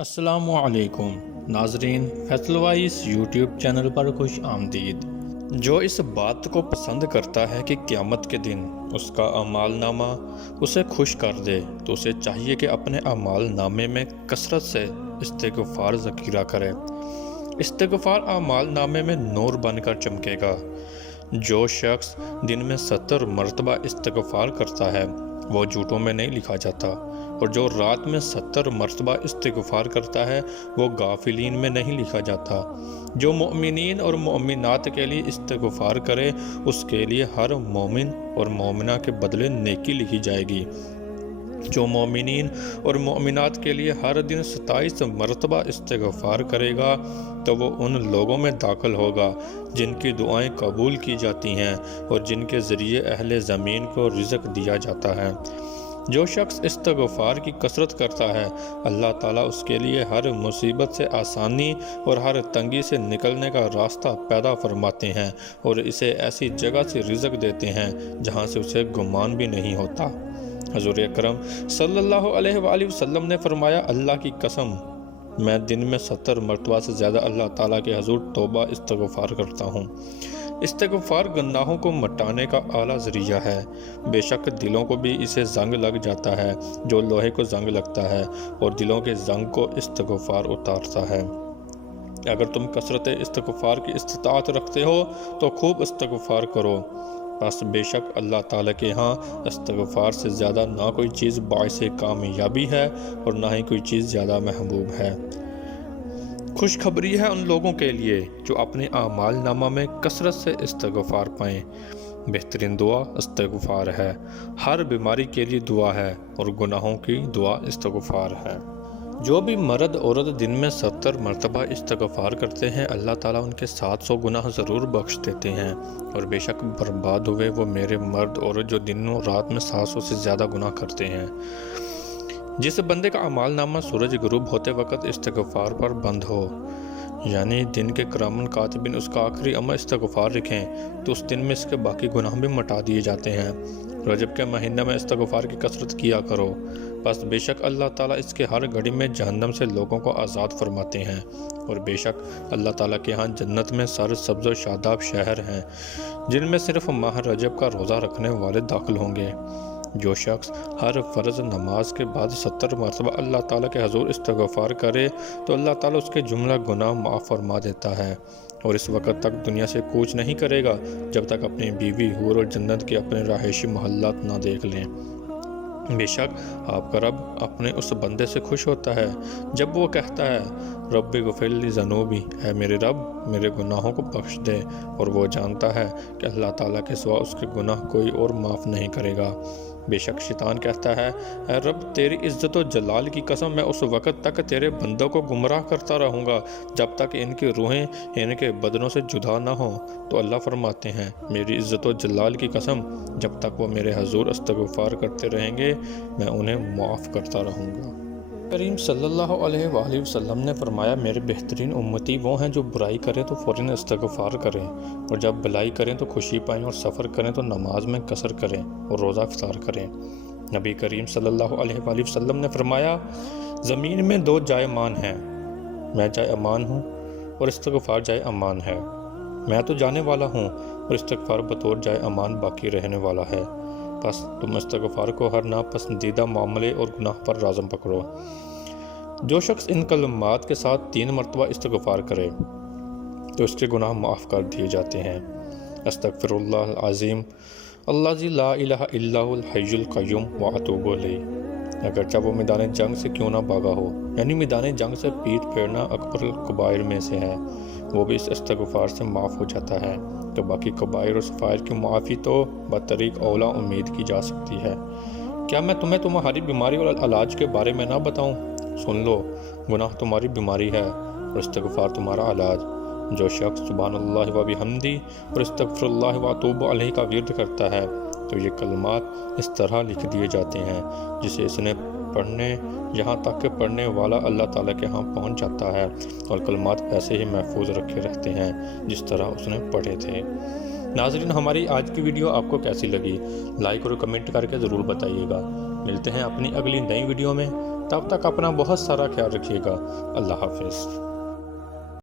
السلام علیکم ناظرین، فیصل وائس یوٹیوب چینل پر خوش آمدید۔ جو اس بات کو پسند کرتا ہے کہ قیامت کے دن اس کا اعمال نامہ اسے خوش کر دے تو اسے چاہیے کہ اپنے اعمال نامے میں کثرت سے استغفار ذخیرہ کرے۔ استغفار اعمال نامے میں نور بن کر چمکے گا۔ جو شخص دن میں 70 مرتبہ استغفار کرتا ہے وہ جھوٹوں میں نہیں لکھا جاتا، اور جو رات میں 70 مرتبہ استغفار کرتا ہے وہ غافلین میں نہیں لکھا جاتا۔ جو مومنین اور مومنات کے لیے استغفار کرے اس کے لیے ہر مومن اور مومنہ کے بدلے نیکی لکھی جائے گی۔ جو مومنین اور مومنات کے لیے ہر دن 27 مرتبہ استغفار کرے گا تو وہ ان لوگوں میں داخل ہوگا جن کی دعائیں قبول کی جاتی ہیں اور جن کے ذریعے اہل زمین کو رزق دیا جاتا ہے۔ جو شخص استغفار کی کثرت کرتا ہے اللہ تعالیٰ اس کے لیے ہر مصیبت سے آسانی اور ہر تنگی سے نکلنے کا راستہ پیدا فرماتے ہیں اور اسے ایسی جگہ سے رزق دیتے ہیں جہاں سے اسے گمان بھی نہیں ہوتا۔ حضور اکرم صلی اللہ علیہ وآلہ وسلم نے فرمایا، اللہ کی قسم میں دن میں 70 مرتبہ سے زیادہ اللہ تعالیٰ کے حضور توبہ استغفار کرتا ہوں۔ استغفار گناہوں کو مٹانے کا اعلیٰ ذریعہ ہے۔ بے شک دلوں کو بھی اسے زنگ لگ جاتا ہے جو لوہے کو زنگ لگتا ہے، اور دلوں کے زنگ کو استغفار اتارتا ہے۔ اگر تم کثرت استغفار کی استطاعت رکھتے ہو تو خوب استغفار کرو، بس بے شک اللہ تعالیٰ کے ہاں استغفار سے زیادہ نہ کوئی چیز باعث کامیابی ہے اور نہ ہی کوئی چیز زیادہ محبوب ہے۔ خوشخبری ہے ان لوگوں کے لیے جو اپنے اعمال نامہ میں کثرت سے استغفار پائیں۔ بہترین دعا استغفار ہے۔ ہر بیماری کے لیے دعا ہے اور گناہوں کی دعا استغفار ہے۔ جو بھی مرد عورت دن میں 70 مرتبہ استغفار کرتے ہیں اللہ تعالیٰ ان کے 700 گناہ ضرور بخش دیتے ہیں، اور بے شک برباد ہوئے وہ میرے مرد عورت جو دن و رات میں 700 سے زیادہ گناہ کرتے ہیں۔ جس بندے کا اعمال نامہ سورج غروب ہوتے وقت استغفار پر بند ہو، یعنی دن کے کرامن کاتبین اس کا آخری عمل استغفار لکھیں تو اس دن میں اس کے باقی گناہ بھی مٹا دیے جاتے ہیں۔ رجب کے مہینہ میں استغفار کی کثرت کیا کرو، بس بے شک اللہ تعالیٰ اس کے ہر گھڑی میں جہنم سے لوگوں کو آزاد فرماتے ہیں، اور بے شک اللہ تعالیٰ کے ہاں جنت میں سر سبز و شاداب شہر ہیں جن میں صرف ماہ رجب کا روزہ رکھنے والے داخل ہوں گے۔ جو شخص ہر فرض نماز کے بعد 70 مرتبہ اللہ تعالیٰ کے حضور استغفار کرے تو اللہ تعالیٰ اس کے جملہ گناہ معاف فرما دیتا ہے، اور اس وقت تک دنیا سے کوچ نہیں کرے گا جب تک اپنی بیوی حور اور جنت کے اپنے رہائشی محلات نہ دیکھ لیں۔ بے شک آپ کا رب اپنے اس بندے سے خوش ہوتا ہے جب وہ کہتا ہے، رب اغفر لی ذنوبی، اے میرے رب میرے گناہوں کو بخش دے، اور وہ جانتا ہے کہ اللہ تعالیٰ کے سوا اس کے گناہ کوئی اور معاف نہیں کرے گا۔ بے شک شیطان کہتا ہے، اے رب تیری عزت و جلال کی قسم میں اس وقت تک تیرے بندوں کو گمراہ کرتا رہوں گا جب تک ان کی روحیں ان کے بدنوں سے جدا نہ ہوں۔ تو اللہ فرماتے ہیں، میری عزت و جلال کی قسم جب تک وہ میرے حضور استغفار کرتے رہیں گے میں انہیں معاف کرتا رہوں گا۔ کریم صلی اللہ علیہ وآلہ وسلم نے فرمایا، میرے بہترین امتی وہ ہیں جو برائی کریں تو فوراً استغفار کریں، اور جب بھلائی کریں تو خوشی پائیں، اور سفر کریں تو نماز میں قصر کریں اور روزہ افطار کریں۔ نبی کریم صلی اللہ علیہ وآلہ وسلم نے فرمایا، زمین میں 2 جائے امان ہیں، میں جائے امان ہوں اور استغفار جائے امان ہے۔ میں تو جانے والا ہوں اور استغفار بطور جائے امان باقی رہنے والا ہے، بس تم استغفار کو ہر ناپسندیدہ معاملے اور گناہ پر لازم پکڑو۔ جو شخص ان کلمات کے ساتھ 3 مرتبہ استغفار کرے تو اس کے گناہ معاف کر دیے جاتے ہیں۔ استغفر اللہ العظیم الذی لا الہ الا هو الحی القیوم واتوب الیہ۔ اگرچہ وہ میدان جنگ سے کیوں نہ بھاگا ہو، یعنی میدان جنگ سے پیٹ پھیرنا اکبر الکبائر میں سے ہے، وہ بھی اس استغفار سے معاف ہو جاتا ہے، تو باقی کبائر اور صغائر کی معافی تو بطریق اولا امید کی جا سکتی ہے۔ کیا میں تمہیں تمہاری بیماری اور علاج کے بارے میں نہ بتاؤں؟ سن لو، گناہ تمہاری بیماری ہے اور استغفار تمہارا علاج۔ جو شخص سبحان اللہ و بحمدی اور استغفر اللہ و اتوب الیہ کا ورد کرتا ہے تو یہ کلمات اس طرح لکھ دیے جاتے ہیں جسے اس نے پڑھنے یہاں تک کہ پڑھنے والا اللہ تعالیٰ کے ہاں پہنچ جاتا ہے، اور کلمات ایسے ہی محفوظ رکھے رہتے ہیں جس طرح اس نے پڑھے تھے۔ ناظرین، ہماری آج کی ویڈیو آپ کو کیسی لگی؟ لائک اور کمنٹ کر کے ضرور بتائیے گا۔ ملتے ہیں اپنی اگلی نئی ویڈیو میں، تب تک اپنا بہت سارا خیال رکھیے گا۔ اللہ حافظ۔